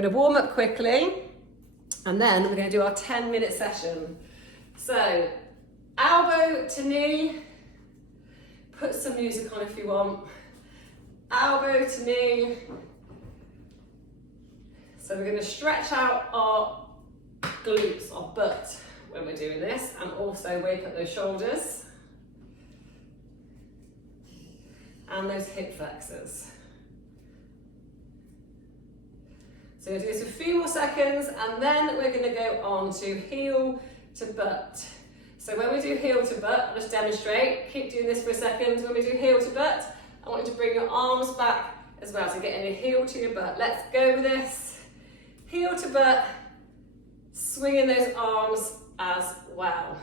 We're going to warm up quickly and then we're going to do our 10-minute session. So, elbow to knee, put some music on if you want. Elbow to knee. So we're going to stretch out our glutes, our butt, when we're doing this, and also wake up those shoulders and those hip flexors. So we're going to do this for a few more seconds, and then we're going to go on to heel to butt. So when we do heel to butt, I'll just demonstrate, keep doing this for a second. When we do heel to butt, I want you to bring your arms back as well, so getting your heel to your butt. Let's go with this. Heel to butt, swinging those arms as well.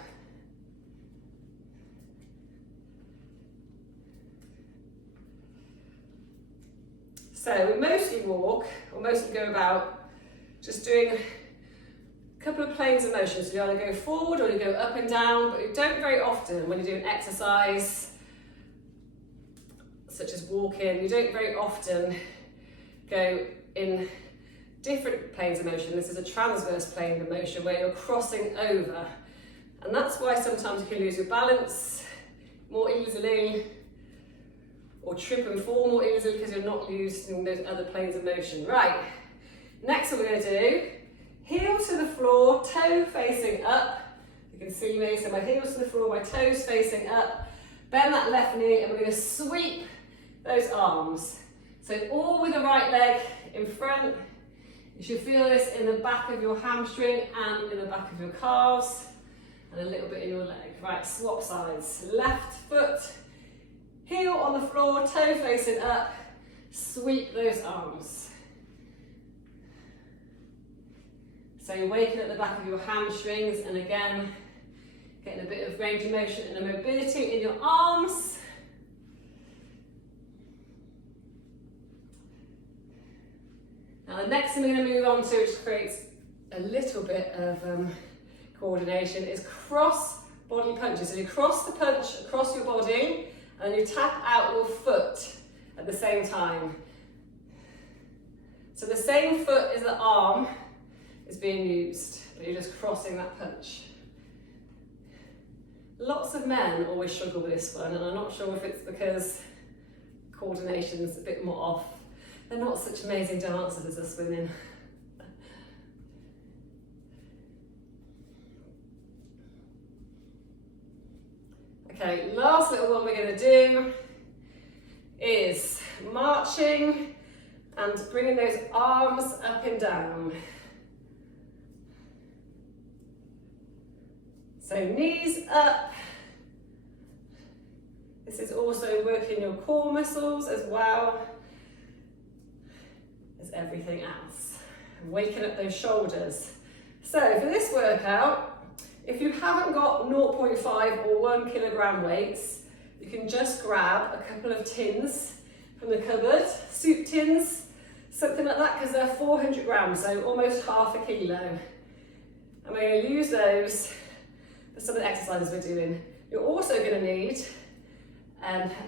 So we mostly walk, or mostly go about, just doing a couple of planes of motion. So you either go forward or you go up and down, but you don't very often when you're doing exercise, such as walking, you don't very often go in different planes of motion. This is a transverse plane of motion where you're crossing over. And that's why sometimes you can lose your balance more easily or trip and fall more easily because you're not using those other planes of motion. Right, next what we're going to do, heel to the floor, toe facing up. You can see me, so my heels to the floor, my toes facing up. Bend that left knee and we're going to sweep those arms. So all with the right leg in front. You should feel this in the back of your hamstring and in the back of your calves and a little bit in your leg. Right, swap sides. Left foot, heel on the floor, toe facing up, sweep those arms. So you're waking up the back of your hamstrings and again, getting a bit of range of motion and a mobility in your arms. Now the next thing we're going to move on to, which creates a little bit of coordination, is cross body punches. So you cross the punch across your body and you tap out your foot at the same time. So the same foot as the arm is being used, but you're just crossing that punch. Lots of men always struggle with this one, and I'm not sure if it's because coordination is a bit more off. They're not such amazing dancers as us women. Okay, last little one we're going to do is marching and bringing those arms up and down. So knees up. This is also working your core muscles as well as everything else. And waking up those shoulders. So for this workout, if you haven't got 0.5 or 1 kilogram weights, you can just grab a couple of tins from the cupboard, soup tins, something like that, because they're 400 grams, so almost half a kilo. And we're going to use those for some of the exercises we're doing. You're also going to need,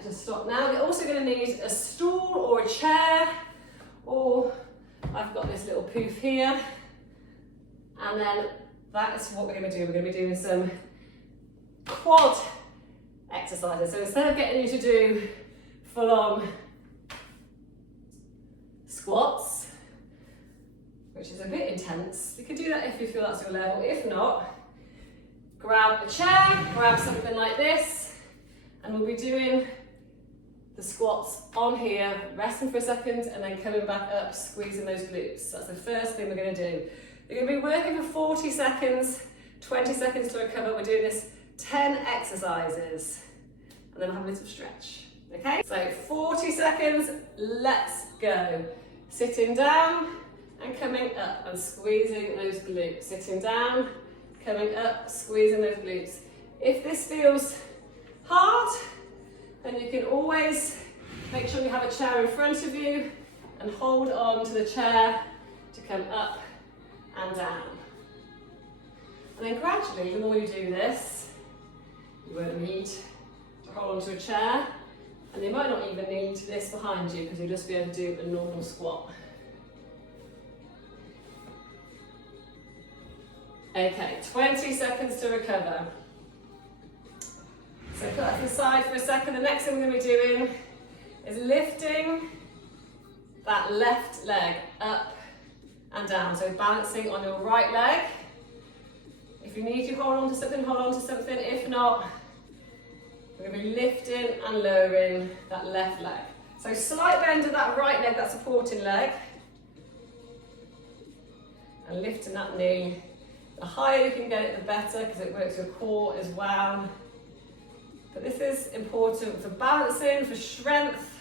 just stop now, you're also going to need a stool or a chair, or I've got this little poof here, and then that is what we're going to do. We're going to be doing some quad exercises. So instead of getting you to do full-on squats, which is a bit intense, you can do that if you feel that's your level. If not, grab a chair, grab something like this, and we'll be doing the squats on here, resting for a second, and then coming back up, squeezing those glutes. That's the first thing we're going to do. You're going to be working for 40 seconds, 20 seconds to recover. We're doing this 10 exercises, and then we'll have a little stretch. Okay? So 40 seconds, let's go. Sitting down and coming up and squeezing those glutes. Sitting down, coming up, squeezing those glutes. If this feels hard, then you can always make sure you have a chair in front of you and hold on to the chair to come up and down. And then gradually, the more you do this, you won't need to hold onto a chair, and you might not even need this behind you because you'll just be able to do a normal squat. Okay, 20 seconds to recover. So put that to the side for a second. The next thing we're going to be doing is lifting that left leg up and down. So balancing on your right leg. If you need to hold on to something, hold on to something. If not, we're going to be lifting and lowering that left leg. So slight bend of that right leg, that supporting leg. And lifting that knee. The higher you can get it, the better, because it works your core as well. But this is important for balancing, for strength.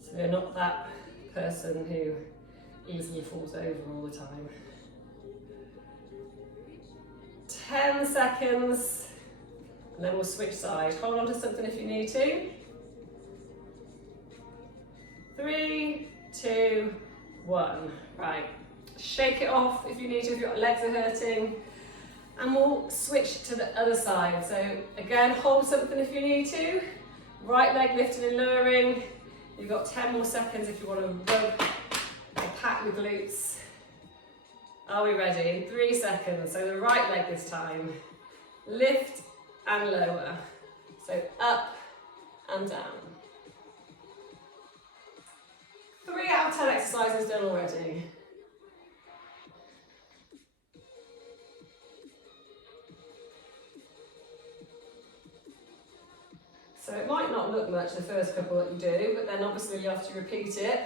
So you're not that person who easily falls over all the time. 10 seconds, and then we'll switch sides. Hold on to something if you need to. 3, 2, 1. Right, shake it off if you need to, if your legs are hurting. And we'll switch to the other side. So again, hold something if you need to. Right leg lifting and lowering. You've got 10 more seconds if you want to rub or pack the glutes. Are we ready? 3 seconds. So the right leg this time. Lift and lower. So up and down. 3 out of 10 exercises done already. So it might not look much the first couple that you do, but then obviously you have to repeat it.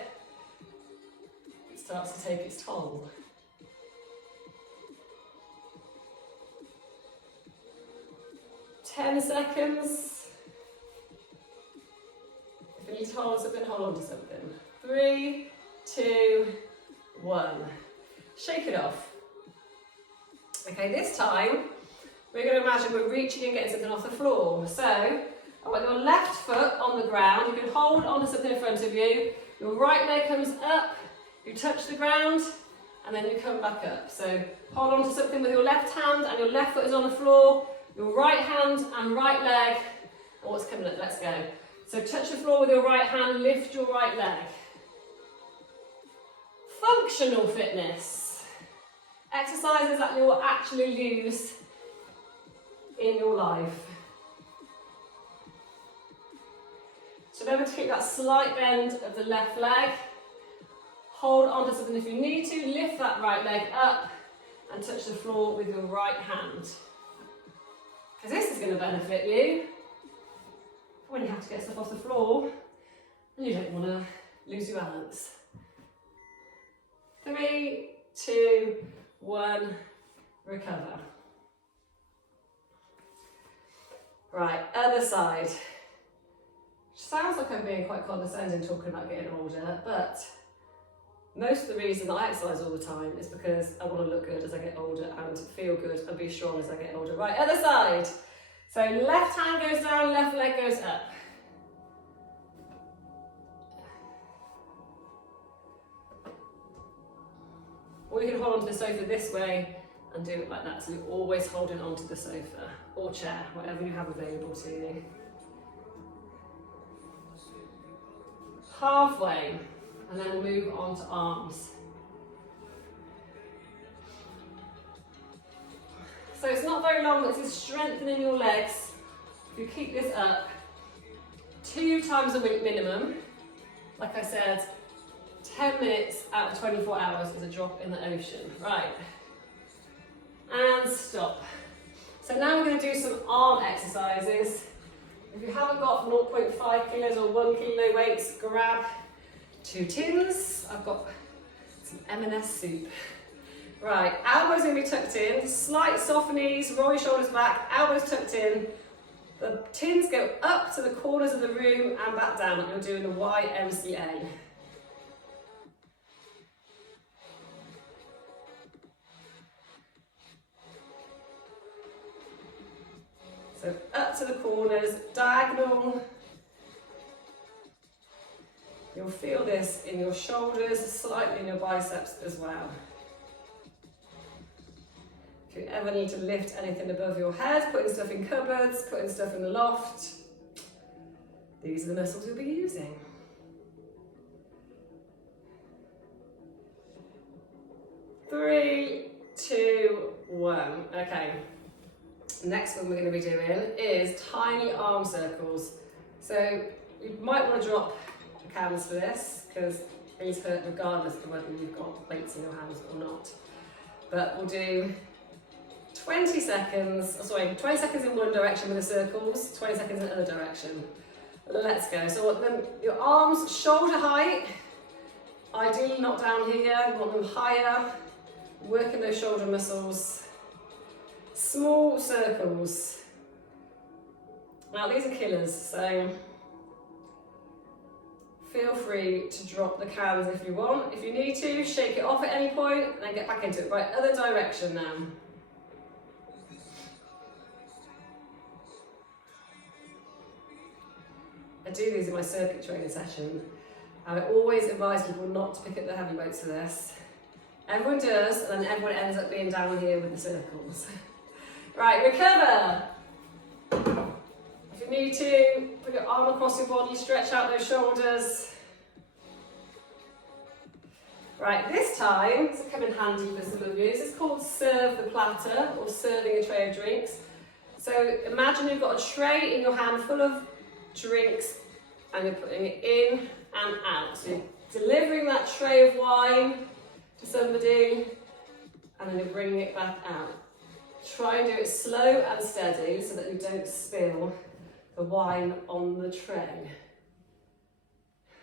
It starts to take its toll. Ten seconds. If you need to hold on to something, hold on to something. 3, 2, 1. Shake it off. Okay, this time we're going to imagine we're reaching and getting something off the floor. So I want your left foot on the ground. You can hold onto something in front of you. Your right leg comes up, you touch the ground, and then you come back up. So hold on to something with your left hand and your left foot is on the floor. Your right hand and right leg. Oh, what's coming up? Let's go. So touch the floor with your right hand, lift your right leg. Functional fitness. Exercises that you will actually use in your life. So remember to keep that slight bend of the left leg. Hold on to something if you need to. Lift that right leg up and touch the floor with your right hand. Because this is going to benefit you when you have to get stuff off the floor and you don't want to lose your balance. 3, 2, 1, recover. Right, other side. Sounds like I'm being quite condescending talking about getting older, but most of the reason I exercise all the time is because I want to look good as I get older and feel good and be strong as I get older. Right, other side. So left hand goes down, left leg goes up. Or you can hold onto the sofa this way and do it like that. So you're always holding onto the sofa or chair, whatever you have available to you. Halfway, and then we'll move on to arms. So it's not very long, but it's strengthening your legs. If you keep this up 2 times a week minimum, like I said, 10 minutes out of 24 hours is a drop in the ocean. Right, and stop. So now we're going to do some arm exercises. If you haven't got 0.5 kilos or 1 kilo weights, grab 2 tins. I've got some M&S soup. Right, elbows going to be tucked in, slight soft knees, roll your shoulders back, elbows tucked in. The tins go up to the corners of the room and back down. You're doing the YMCA. So up to the corners, diagonal. You'll feel this in your shoulders, slightly in your biceps as well. If you ever need to lift anything above your head, putting stuff in cupboards, putting stuff in the loft, these are the muscles you'll be using. 3, 2, 1. Okay. Next one we're going to be doing is tiny arm circles. So you might want to drop the cans for this because these hurt regardless of whether you've got weights in your hands or not. But we'll do 20 seconds in one direction with the circles, 20 seconds in the other direction. Let's go. So want them, your arms shoulder height, ideally not down here, you want them higher, working those shoulder muscles. Small circles. Now these are killers, so feel free to drop the cans if you want. If you need to, shake it off at any point and then get back into it. Right, other direction now. I do these in my circuit training session. I always advise people not to pick up the heavy weights for this. Everyone does, and then everyone ends up being down here with the circles. Right, recover. If you need to, put your arm across your body, stretch out those shoulders. Right, this time, this will come in handy for some of you. This is called serve the platter, or serving a tray of drinks. So imagine you've got a tray in your hand full of drinks, and you're putting it in and out. So you're delivering that tray of wine to somebody, and then you're bringing it back out. Try and do it slow and steady so that you don't spill the wine on the tray.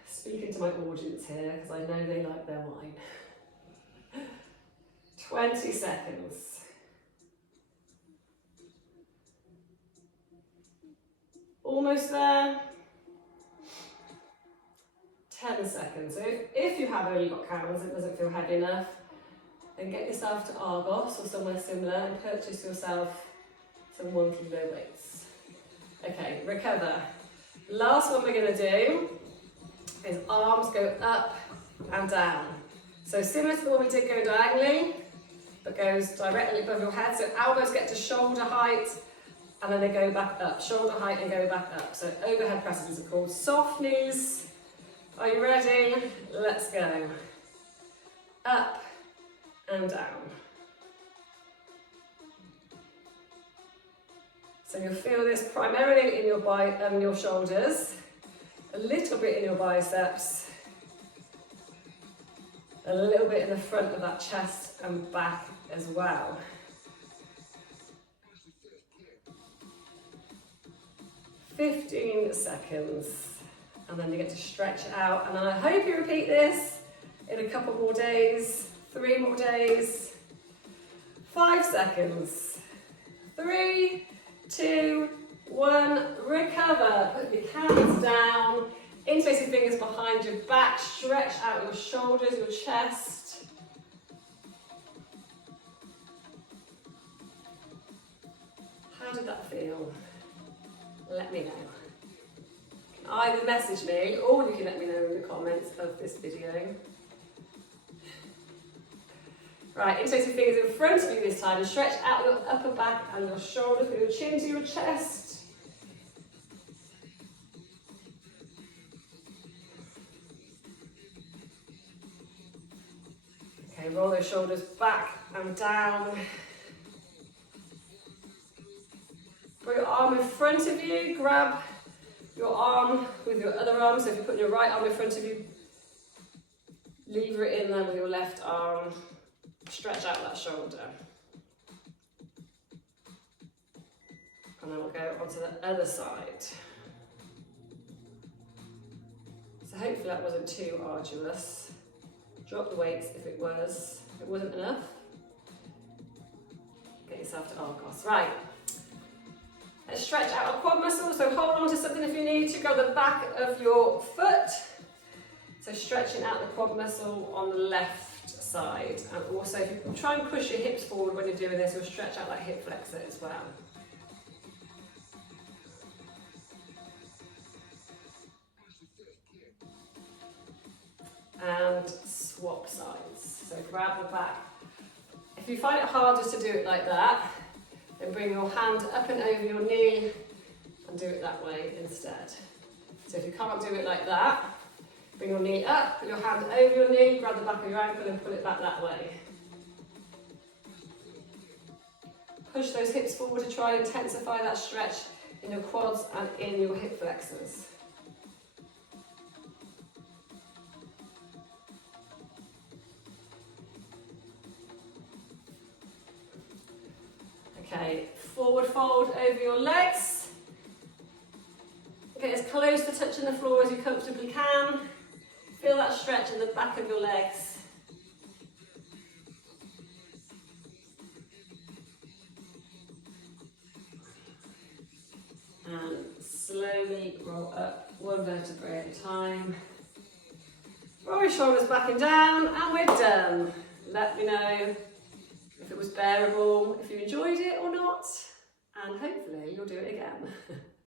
Speaking to my audience here because I know they like their wine. 20 seconds. Almost there. 10 seconds. So if you have only got cans, it doesn't feel heavy enough, then get yourself to Argos or somewhere similar and purchase yourself some 1 kilo weights. Okay, recover. Last one we're going to do is arms go up and down. So similar to the one we did go diagonally, but goes directly above your head. So elbows get to shoulder height and then they go back up. Shoulder height and go back up. So overhead presses are called. Soft knees. Are you ready? Let's go. Up and down. So you'll feel this primarily in your shoulders, a little bit in your biceps, a little bit in the front of that chest and back as well. "15 seconds, and then you get to stretch it out. And then I hope you repeat this in a couple more days. 3 more days. 5 seconds. 3, 2, 1. Recover. Put your hands down. Interlace your fingers behind your back. Stretch out your shoulders, your chest. How did that feel? Let me know. You can either message me or you can let me know in the comments of this video. Right, interlace your fingers in front of you this time and stretch out your upper back and your shoulders with your chin to your chest. Okay, roll those shoulders back and down. Put your arm in front of you, grab your arm with your other arm. So if you put your right arm in front of you, lever it in there with your left arm. Stretch out that shoulder. And then we'll go onto the other side. So hopefully that wasn't too arduous. Drop the weights if it was. If it wasn't enough, get yourself to Argos. Right. Let's stretch out our quad muscles. So hold on to something if you need to. Go the back of your foot. So stretching out the quad muscle on the left side, and also if you try and push your hips forward when you're doing this, you'll stretch out that hip flexor as well. And swap sides. So grab the back. If you find it hardest to do it like that, then bring your hand up and over your knee and do it that way instead. So if you can't do it like that, bring your knee up, put your hand over your knee, grab the back of your ankle and pull it back that way. Push those hips forward to try and intensify that stretch in your quads and in your hip flexors. Okay, forward fold over your legs. Get as close to touching the floor as you comfortably can. Feel that stretch in the back of your legs. And slowly roll up one vertebrae at a time. Roll your shoulders back and down, and we're done. Let me know if it was bearable, if you enjoyed it or not, and hopefully you'll do it again.